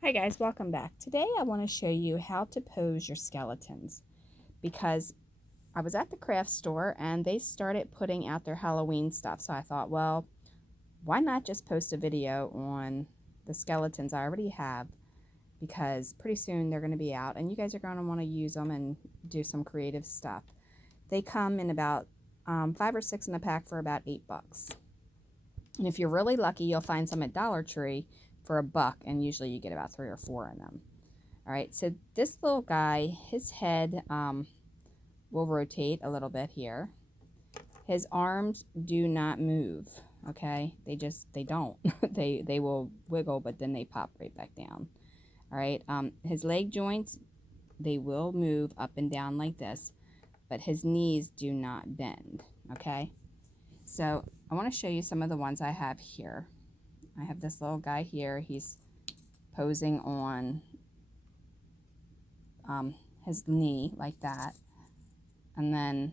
Hi guys, welcome back. Today I want to show you how to pose your skeletons because I was at the craft store and they started putting out their Halloween stuff. So I thought, well, why not just post a video on the skeletons I already have, because pretty soon they're going to be out and you guys are going to want to use them and do some creative stuff. They come in about 5 or 6 in a pack for about $8. And if you're really lucky, you'll find some at Dollar Tree for $1, and usually you get about 3 or 4 in them. All right, so this little guy, his head will rotate a little bit here. His arms do not move, okay? They don't. they will wiggle, but then they pop right back down. All right, his leg joints, they will move up and down like this, but his knees do not bend, okay? So I want to show you some of the ones I have here. I have this little guy here. He's posing on his knee like that. And then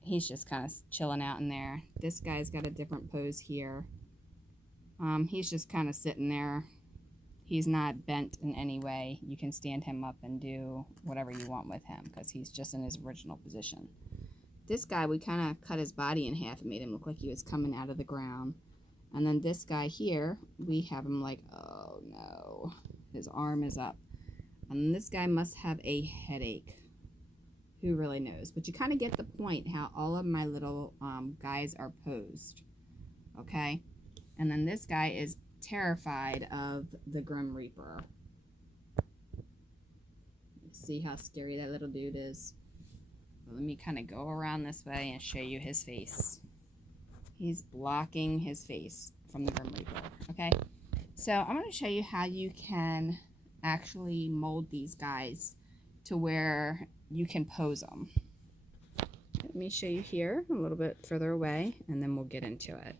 he's just kind of chilling out in there. This guy's got a different pose here. He's just kind of sitting there. He's not bent in any way. You can stand him up and do whatever you want with him because he's just in his original position. This guy, we kind of cut his body in half and made him look like he was coming out of the ground. And then this guy here, we have him like, oh no, his arm is up. And this guy must have a headache. Who really knows? But you kind of get the point how all of my little guys are posed. Okay? And then this guy is terrified of the Grim Reaper. See how scary that little dude is? Well, let me kind of go around this way and show you his face. He's blocking his face from the Grim Reaper. Okay? So I'm going to show you how you can actually mold these guys to where you can pose them. Let me show you here a little bit further away and then we'll get into it.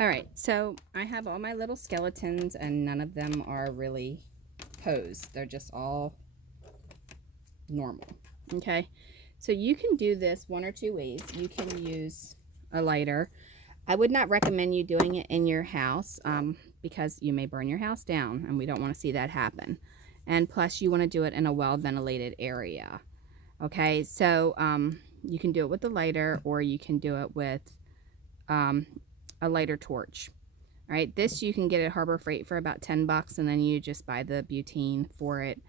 Alright, so I have all my little skeletons and none of them are really posed. They're just all normal. Okay, so you can do this one or two ways. You can use a lighter. I would not recommend you doing it in your house because you may burn your house down and we don't want to see that happen. And plus you want to do it in a well-ventilated area. Okay, so you can do it with the lighter or you can do it with a lighter torch. All right, this you can get at Harbor Freight for about $10 and then you just buy the butane for it.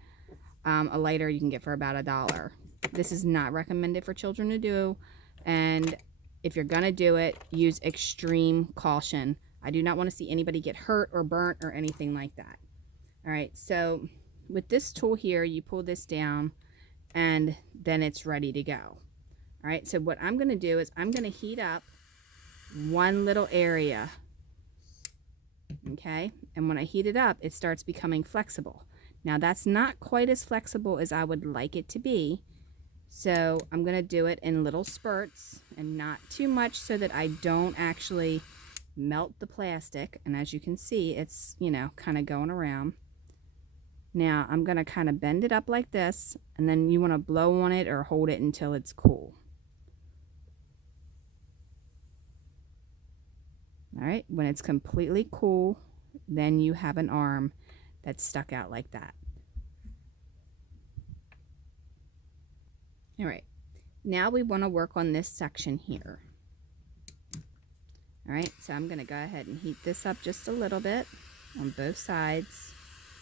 A lighter you can get for about $1. This is not recommended for children to do, and if you're gonna do it, use extreme caution. I do not want to see anybody get hurt or burnt or anything like that. All right, so with this tool here, you pull this down and then it's ready to go. All right, so what I'm gonna do is I'm gonna heat up one little area. Okay, and when I heat it up, it starts becoming flexible. Now that's not quite as flexible as I would like it to be, so I'm going to do it in little spurts and not too much so that I don't actually melt the plastic. And as you can see, it's, you know, kind of going around. Now I'm going to kind of bend it up like this, and then you want to blow on it or hold it until it's cool. All right, when it's completely cool, then you have an arm that's stuck out like that. All right, now we want to work on this section here. All right, so I'm going to go ahead and heat this up just a little bit on both sides.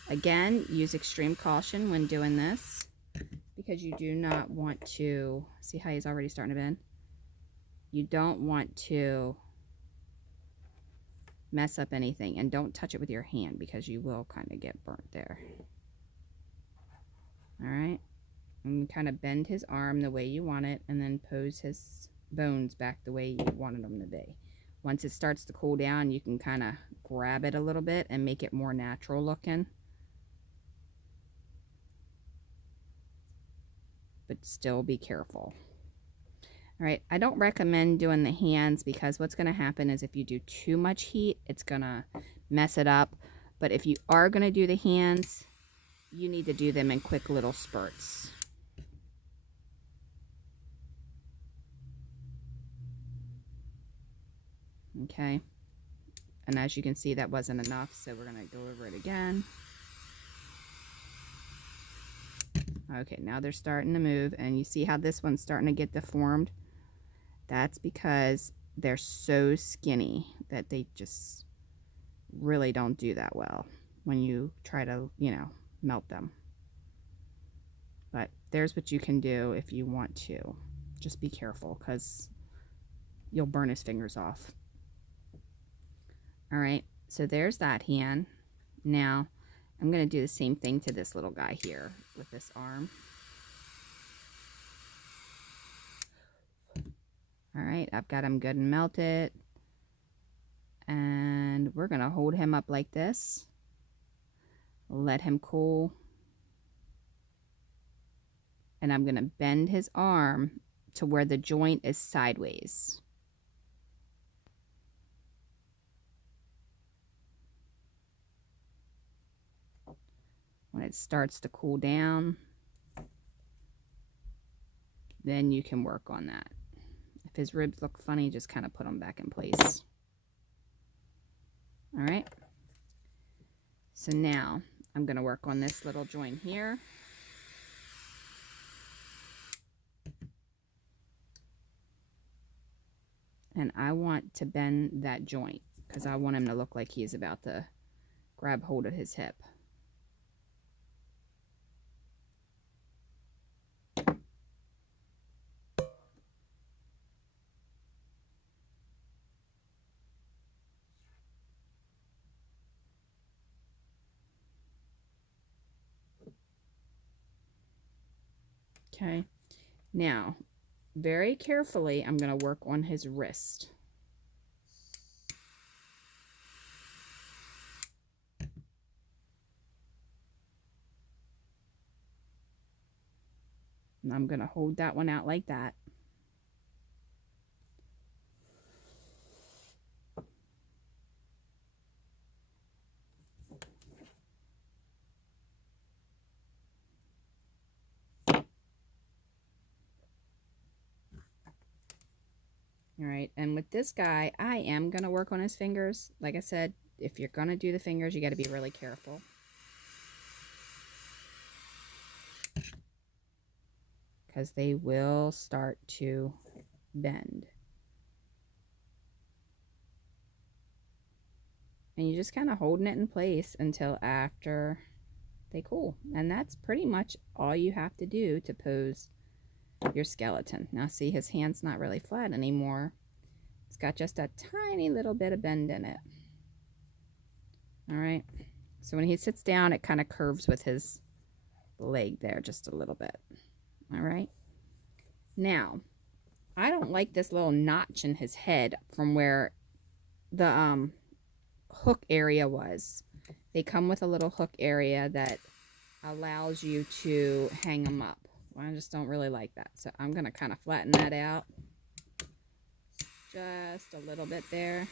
Again, use extreme caution when doing this because you do not want to, see how he's already starting to bend? You don't want to mess up anything, and don't touch it with your hand because you will kind of get burnt there. All right, and kind of bend his arm the way you want it and then pose his bones back the way you wanted them to be. Once it starts to cool down, you can kind of grab it a little bit and make it more natural looking, but still be careful. All right, I don't recommend doing the hands because what's going to happen is if you do too much heat, it's going to mess it up. But if you are going to do the hands, you need to do them in quick little spurts. Okay, And as you can see, that wasn't enough, so we're going to go over it again. Okay, now they're starting to move, and you see how this one's starting to get deformed? That's because they're so skinny that they just really don't do that well when you try to, you know, melt them. But there's what you can do if you want to. Just be careful, because you'll burn his fingers off. All right, so there's that hand. Now, I'm going to do the same thing to this little guy here with this arm. All right, I've got him good and melted. And we're going to hold him up like this. Let him cool. And I'm going to bend his arm to where the joint is sideways. When it starts to cool down, then you can work on that. If his ribs look funny, just kind of put them back in place. All right. So now I'm going to work on this little joint here. And I want to bend that joint because I want him to look like he's about to grab hold of his hip. Okay, now very carefully I'm going to work on his wrist. And I'm going to hold that one out like that. All right, and with this guy, I am going to work on his fingers. Like I said, if you're going to do the fingers, you got to be really careful. Because they will start to bend. And you're just kind of holding it in place until after they cool. And that's pretty much all you have to do to pose your skeleton. Now see, his hand's not really flat anymore. It's got just a tiny little bit of bend in it. All right. So when he sits down, it kind of curves with his leg there just a little bit. All right. Now, I don't like this little notch in his head from where the hook area was. They come with a little hook area that allows you to hang them up. I just don't really like that. So I'm going to kind of flatten that out. Just a little bit there.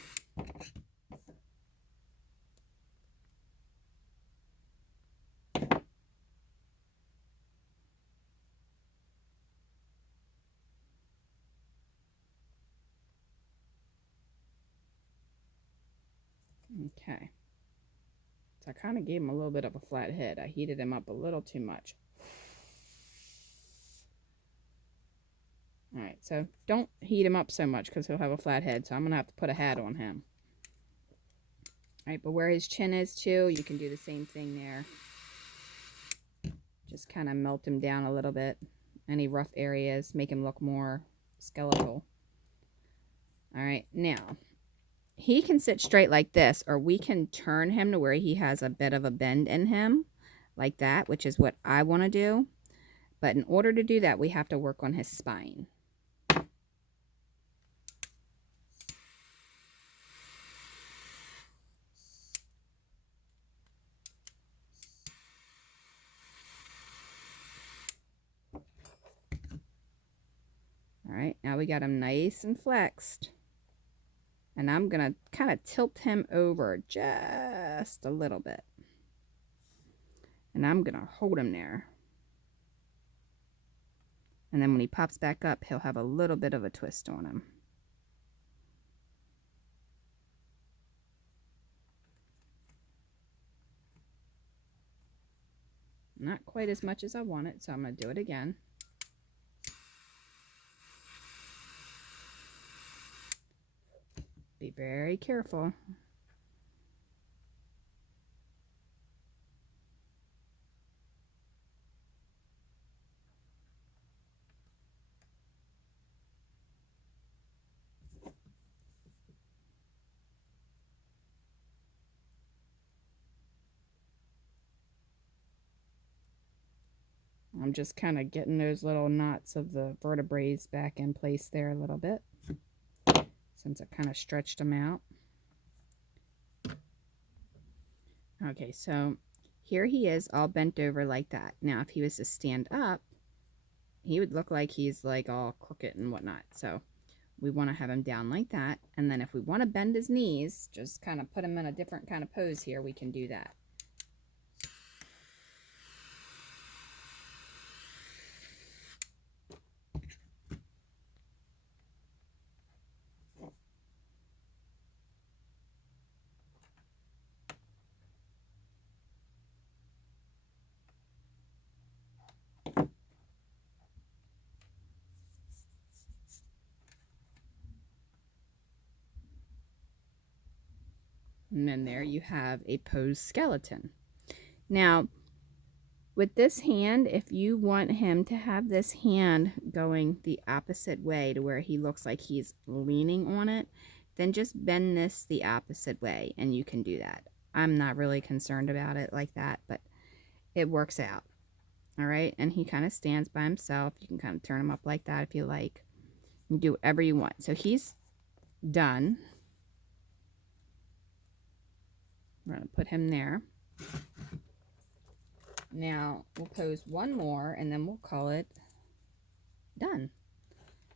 Okay. So I kind of gave him a little bit of a flat head. I heated him up a little too much. All right, so don't heat him up so much because he'll have a flat head, so I'm going to have to put a hat on him. All right, but where his chin is too, you can do the same thing there. Just kind of melt him down a little bit. Any rough areas, make him look more skeletal. All right, now, he can sit straight like this, or we can turn him to where he has a bit of a bend in him, like that, which is what I want to do. But in order to do that, we have to work on his spine. All right, now we got him nice and flexed. And I'm going to kind of tilt him over just a little bit. And I'm going to hold him there. And then when he pops back up, he'll have a little bit of a twist on him. Not quite as much as I wanted, so I'm going to do it again. Be very careful. I'm just kind of getting those little knots of the vertebrae back in place there a little bit, since I kind of stretched them out. Okay, so here he is all bent over like that. Now, if he was to stand up, he would look like he's like all crooked and whatnot. So we want to have him down like that. And then if we want to bend his knees, just kind of put him in a different kind of pose here, we can do that. And then there you have a posed skeleton. Now, with this hand, if you want him to have this hand going the opposite way to where he looks like he's leaning on it, then just bend this the opposite way and you can do that. I'm not really concerned about it like that, but it works out. All right, and he kind of stands by himself. You can kind of turn him up like that if you like. You do whatever you want. So he's done. We're going to put him there. Now we'll pose one more and then we'll call it done.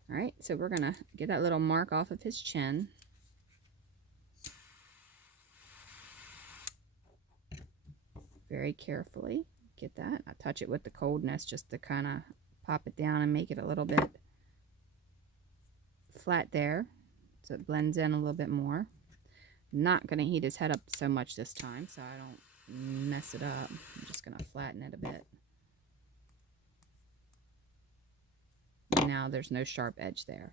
All right, so we're going to get that little mark off of his chin. Very carefully get that. I touch it with the coldness just to kind of pop it down and make it a little bit flat there so it blends in a little bit more. I'm not going to heat his head up so much this time so I don't mess it up. I'm just going to flatten it a bit. Now there's no sharp edge there.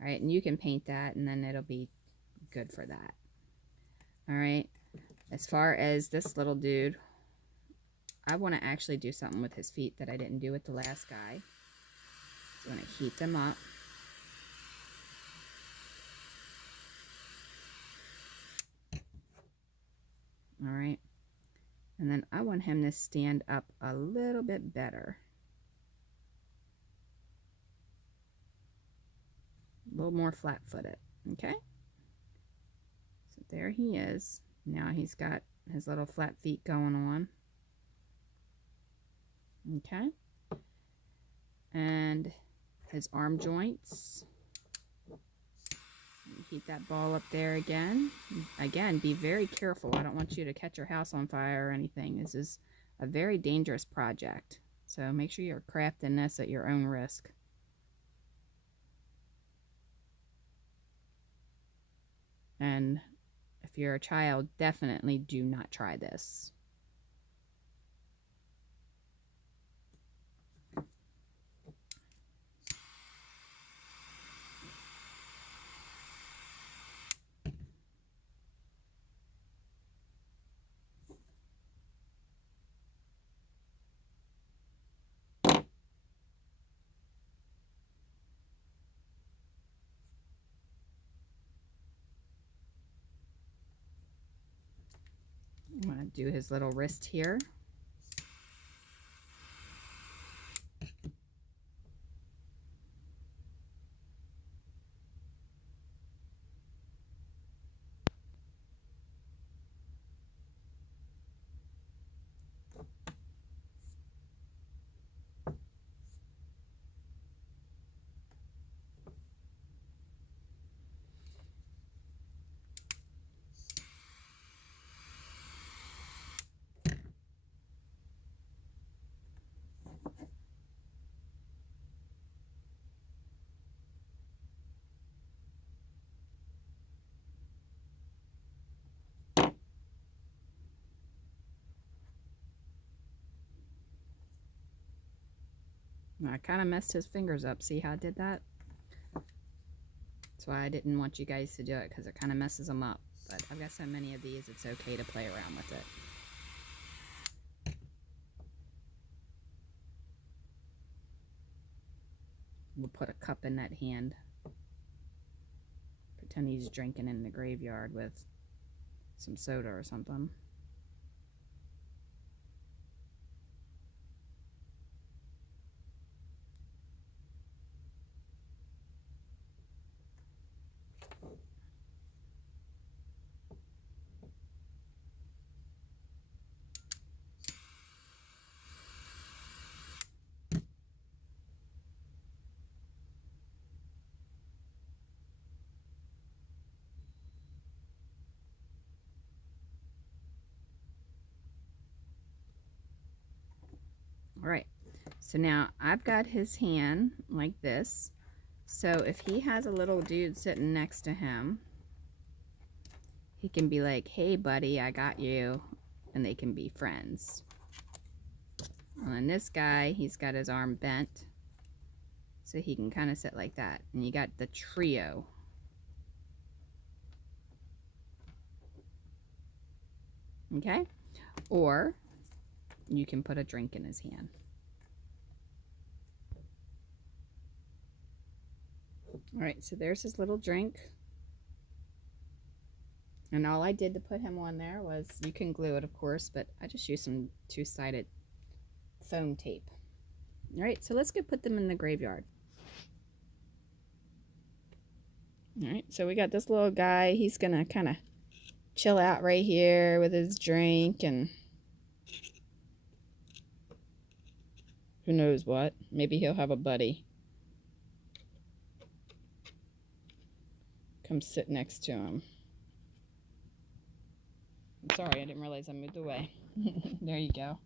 All right, and you can paint that and then it'll be good for that. All right, as far as this little dude, I want to actually do something with his feet that I didn't do with the last guy. So I'm going to heat them up. All right, and then I want him to stand up a little bit better. A little more flat-footed, okay? So there he is. Now he's got his little flat feet going on. Okay, and his arm joints. Heat that ball up there again. Again, be very careful. I don't want you to catch your house on fire or anything. This is a very dangerous project, so make sure you're crafting this at your own risk. And if you're a child, definitely do not try this. I'm going to do his little wrist here. I kind of messed his fingers up. See how I did that? That's why I didn't want you guys to do it, because it kind of messes them up. But I've got so many of these, it's okay to play around with it. We'll put a cup in that hand. Pretend he's drinking in the graveyard with some soda or something. All right, so now I've got his hand like this. So if he has a little dude sitting next to him, he can be like, hey buddy, I got you, and they can be friends. And this guy, he's got his arm bent, so he can kind of sit like that. And you got the trio. Okay? Or you can put a drink in his hand. All right, so there's his little drink. And all I did to put him on there was, you can glue it, of course, but I just used some two-sided foam tape. All right, so let's go put them in the graveyard. All right, so we got this little guy. He's going to kind of chill out right here with his drink and who knows what. Maybe he'll have a buddy come sit next to him. I'm sorry, I didn't realize I moved away. There you go.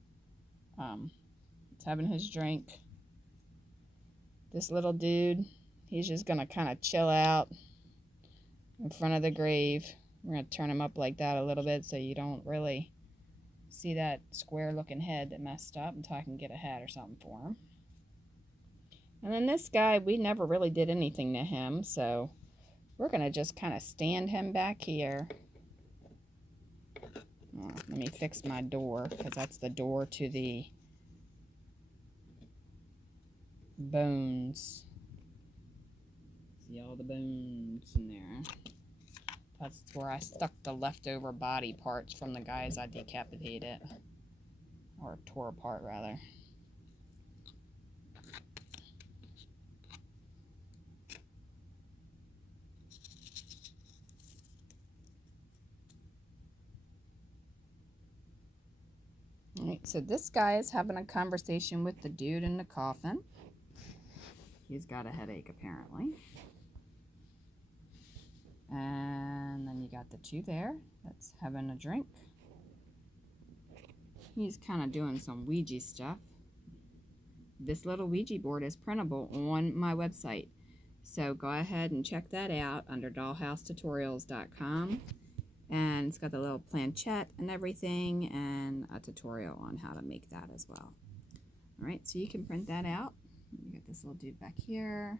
He's having his drink. This little dude, he's just gonna kind of chill out in front of the grave. We're gonna turn him up like that a little bit so you don't really see that square looking head that messed up, until I can get a hat or something for him. And then this guy, we never really did anything to him, so we're gonna just kind of stand him back here. Oh, let me fix my door, because that's the door to the bones. See all the bones in there? That's where I stuck the leftover body parts from the guys I decapitated. Or tore apart, rather. Alright, so this guy is having a conversation with the dude in the coffin. He's got a headache, apparently. And then you got the two there that's having a drink. He's kind of doing some Ouija stuff. This little Ouija board is printable on my website. So go ahead and check that out under dollhousetutorials.com. And it's got the little planchette and everything, and a tutorial on how to make that as well. Alright, so you can print that out. You got this little dude back here.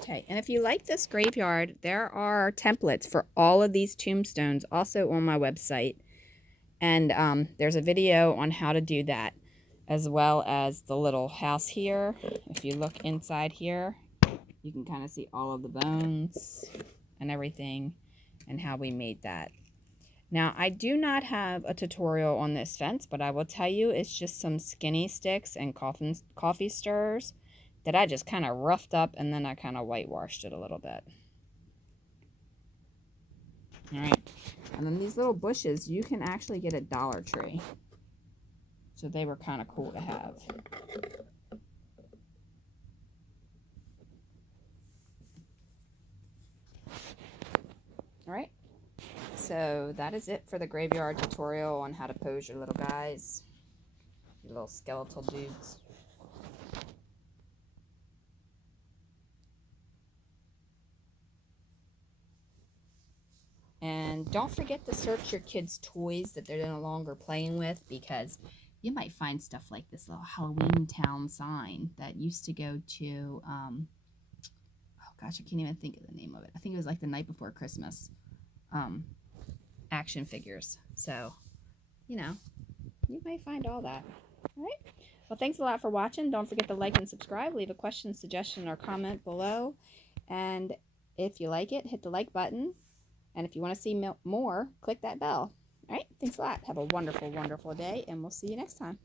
Okay, and if you like this graveyard, there are templates for all of these tombstones also on my website. And there's a video on how to do that, as well as the little house here. If you look inside here, you can kind of see all of the bones and everything and how we made that. Now, I do not have a tutorial on this fence, but I will tell you it's just some skinny sticks and coffee stirrers that I just kind of roughed up, and then I kind of whitewashed it a little bit. Alright, and then these little bushes, you can actually get at Dollar Tree. So they were kind of cool to have. Alright, so that is it for the graveyard tutorial on how to pose your little guys, your little skeletal dudes. And don't forget to search your kids' toys that they're no longer playing with, because you might find stuff like this little Halloween Town sign that used to go to, oh gosh, I can't even think of the name of it. I think it was like the night before Christmas action figures. So, you know, you may find all that. All right. Well, thanks a lot for watching. Don't forget to like and subscribe. Leave a question, suggestion, or comment below. And if you like it, hit the like button. And if you want to see more, click that bell. All right. Thanks a lot. Have a wonderful, wonderful day, and we'll see you next time.